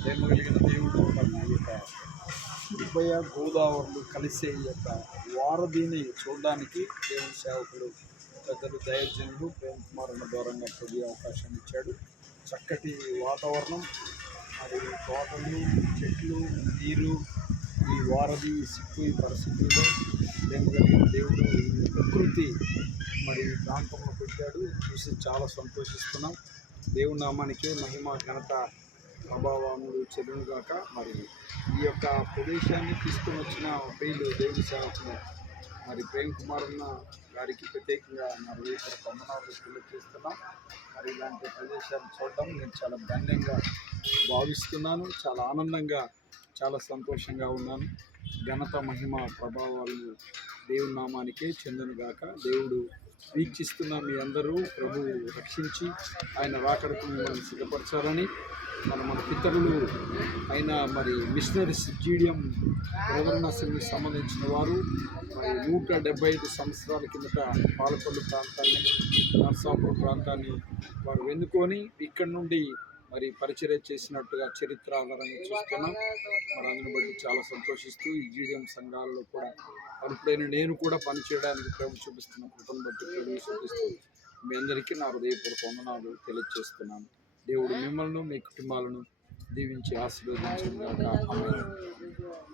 ప్రేమ కలిగిన దేవుడు మరి ఈ యొక్క ఉభయ గోదావరులు కలిసే ఈ యొక్క వారధిని చూడడానికి దేవుని సేవకుడు పెద్దలు దైవజనుడు ప్రేమ్ కుమార్ అన్న దూరంగా కొద్ది అవకాశం ఇచ్చాడు. చక్కటి వాతావరణం, మరి తోటలు, చెట్లు, నీరు, ఈ వారధి సిక్కు ఈ పరిస్థితుల్లో ప్రేమ కలిగిన దేవుడు ఈ ప్రకృతి మరి ఈ ప్రాంతంలో పెట్టాడు. చూసి చాలా సంతోషిస్తున్నాం. దేవుని నామానికి మహిమ ఘనత ప్రభావములు చెల్లుగాక. మరి ఈ యొక్క ప్రదేశాన్ని తీసుకొని వచ్చిన ప్రియులు దేవుని సేవకులు మరి ప్రేమ్ కుమార్ అన్న గారికి ప్రత్యేకంగా నా హృదయపూర్వక వందనాలు తెలియజేస్తున్నాం. మరి ఇలాంటి ప్రదేశాలు చూడడం నేను చాలా ధన్యంగా భావిస్తున్నాను. చాలా ఆనందంగా, చాలా సంతోషంగా ఉన్నాను. ఘనత మహిమ ప్రభావాలు దేవుని నామానికే చెందునుగాక. దేవుడు వీక్షిస్తున్న మీ అందరూ ప్రభు రక్షించి ఆయన రాకడకు మిమ్మల్ని సిద్ధపరచాలని మన పితరులు అయిన మరి మిషనరీస్ జీడియం ప్రవరణాశ్రమికి సంబంధించిన వారు మరి 175 సంవత్సరాల కిందట పాలకొల్లు ప్రాంతాన్ని, నర్సాపూర్ ప్రాంతాన్ని వారు వెన్నుకొని ఇక్కడి నుండి మరి పరిచర్య చేసినట్టుగా చరిత్ర ఆధారంగా చూస్తున్నాం. మరి అందుని బట్టి చాలా సంతోషిస్తూ ఈ జీడియం సంఘాలలో కూడా అప్పుడైనా నేను కూడా పనిచేయడానికి ప్రభు చూపిస్తున్న కృపను బట్టి ప్రభు చూపిస్తూ మీ అందరికీ నా హృదయపూర్వక వందనాలు తెలియజేస్తున్నాను. దేవుడు మిమ్మల్ని, మీ కుటుంబాలను దీవించి ఆశీర్వదించుగాక. ఆమేన్.